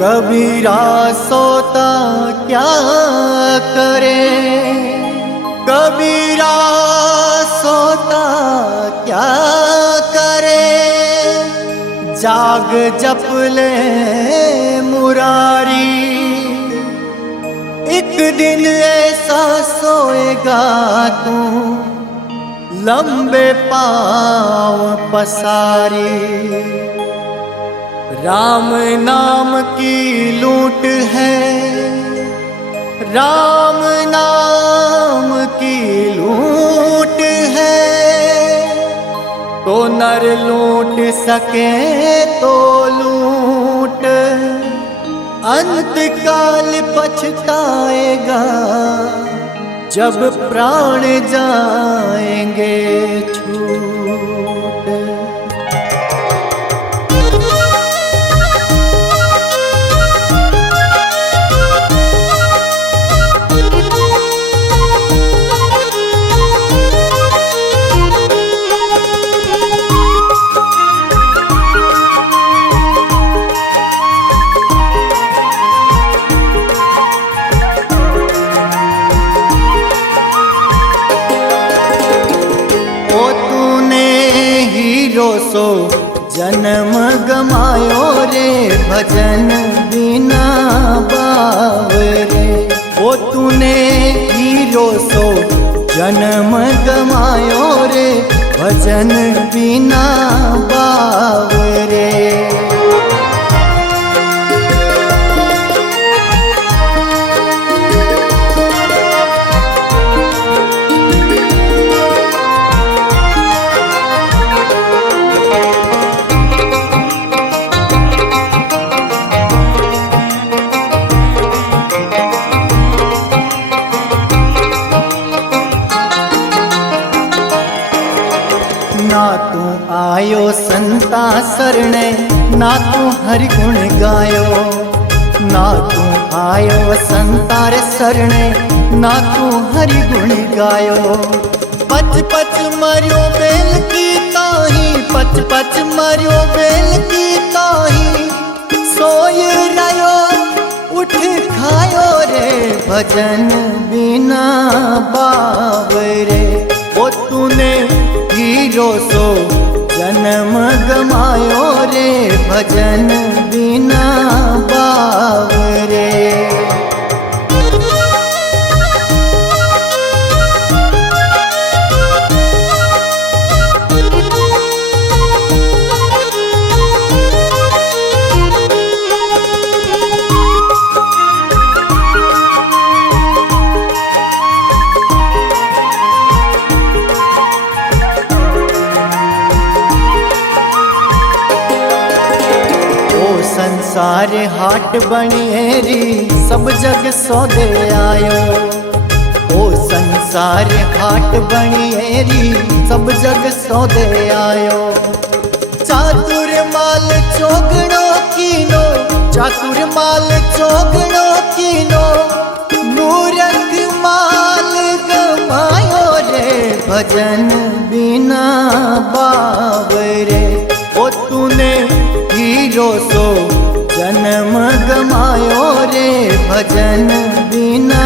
कबीरा सोता क्या करे, कबीरा सोता क्या करे, जाग जप ले मुरारी, एक दिन ऐसा सोएगा तू लंबे पाँव पसारी। राम नाम की लूट है, राम नाम की लूट है, तो नर लूट सके तो लूट, अंत काल पछताएगा जब प्राण जाएंगे छूट। सो जन्म गमायो रे, भजन बिना बावरे। ओ तूने हीरो सो जन्म गमायो रे, भजन बिना बावरे। ना तू आयो संता सरणे, ना तू हरि गुण गायो, ना तू आयो संतार सरणे, ना तू हरि गुण गायो। पच पच मरियो बेल की ताही, पच पच मरियो बेल की ताही, सोय रयो उठ खायो रे, भजन बिना बावरे। ओ तूने हीरो सो जन्म गमायो रे, भजन बिना बावरे। संसार हाट बनेरी, सब जग सौदे आयो। ओ संसार हाट बनेरी, सब जग सौदे आयो। चातुर माल चोगड़ो कीनो, चातुर माल चोगड़ो कीनो, मूरख माल गमायो रे, भजन बिना बावरे। ओ तूने हीरो सो जन्म गमायो रे, भजन बिना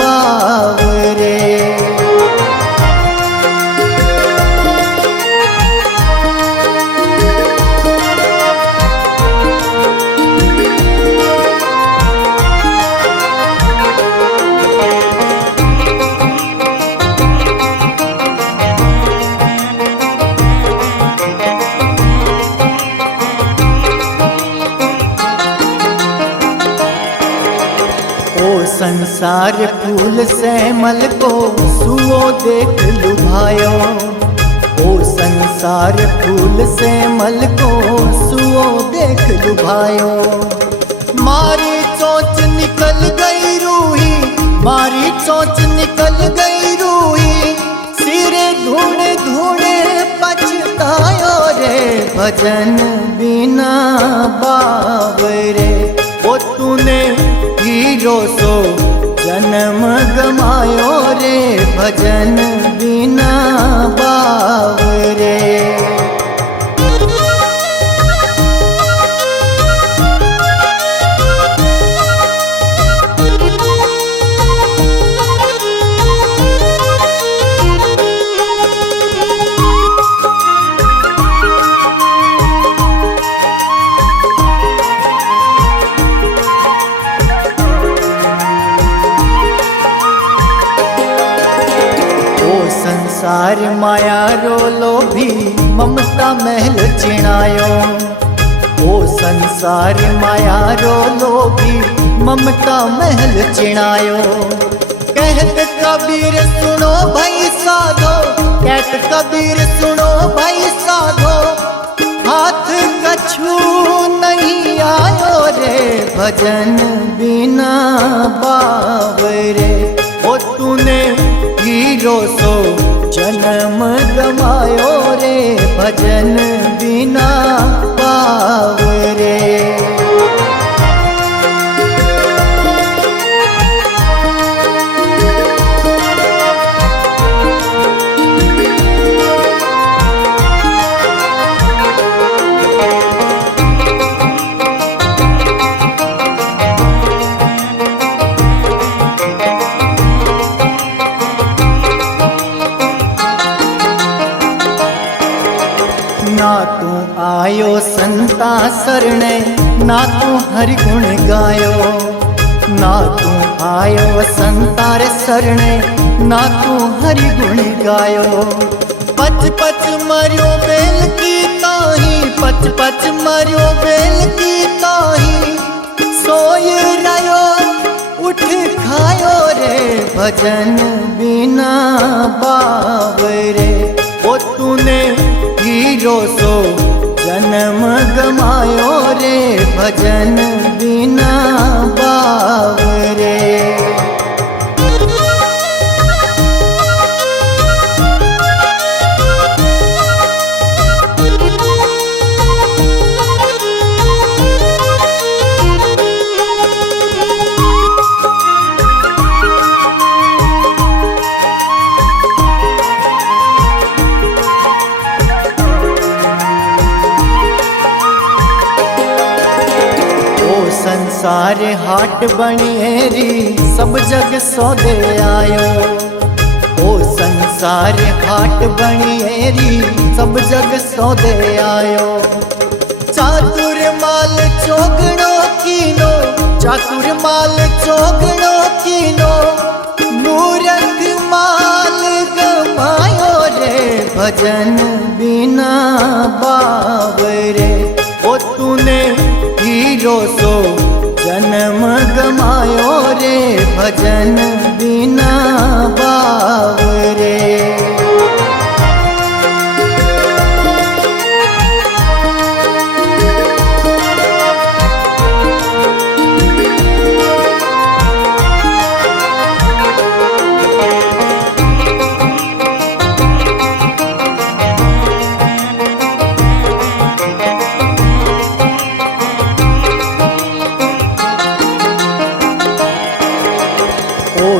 बावरे। संसार फूल से मल को सुओ देख लुभायो, ओ संसार फूल से मल को सुओ देख लुभायो। मारी चोंच निकल गई रूही, मारी चोंच निकल गई रूही, सिरे धूणे धूणे पछतायो रे, भजन बिना बावरे। ओ तूने हीरो सो जन्म गमायो रे, भजन बिना बावरे। संसार माया रो लोभी ममता महल चिणायो। ओ संसार माया रो लोभी ममता महल चिणायो। कहत कबीर सुनो भाई साधो, कहत कबीर सुनो भाई साधो, हाथ कछु नहीं आयो रे भजन बिना बावरे। ओ तूने हीरो सो जन्म गमायो रे भजन बिना बावरे। ना तू आयो संता सरणे, ना तू हरि गुण गायो। ना तू आयो संतार सरणे, ना तू हरि गुण गायो। पच पच मरियो बेल की ताही, पच पच मरियो बेल की ताही, सोय रयो उठ खायो रे भजन बिना बावरे। ओ तूने हीरो सो जन्म गमायो रे भजन बिना बावरे। संसार हाट बणियेरी सब जग सौदे आयो। ओ संसार हाट बणियेरी सब जग सौदे आयो। चातुर माल चोगणो कीनो, चातुर माल चोगणो कीनो, मूरख माल गमायो रे भजन बिना बावरे। ओ तूने हीरो सो जन्म गमायो रे भजन बिना बावरे।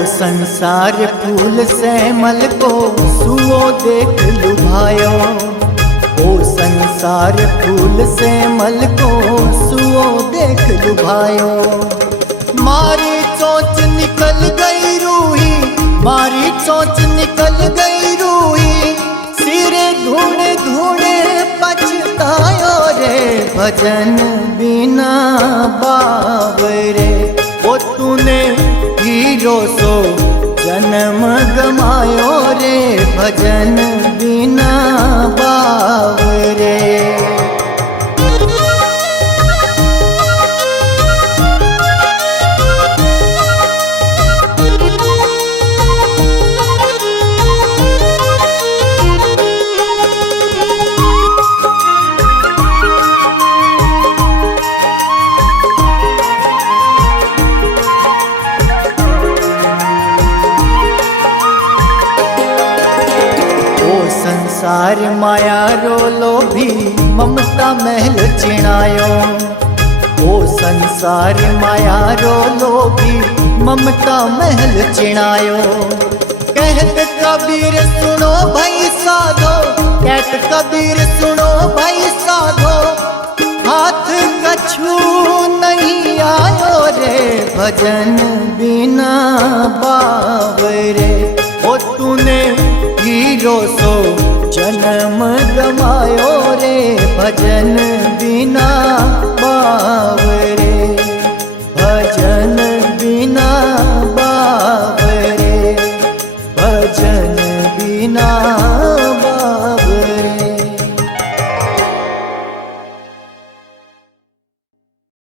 संसार फूल से मल को सुओ देख लुभायो। ओ संसार फूल से मल को सुओ देख लुभायो। मारी चोंच निकल गई रूही, मारी चोंच निकल गई रूही, सिरे धूणे धूणे पछतायो रे भजन बिना बावरे। ओ तूने हीरो सो जन्म गमायो रे भजन बिना बावरे। संसार माया रो लोभी ममता महल चिणायो। ओ संसार माया रो लोभी ममता महल चिणायो। कहत कबीर सुनो भाई साधो, कहत कबीर सुनो भाई साधो, हाथ कछु नहीं आयो रे भजन बिना बावरे। ओ तूने हीरो सो जन्म गमायो रे भजन बिना बावरे। भजन बिना बावरे, भजन बिना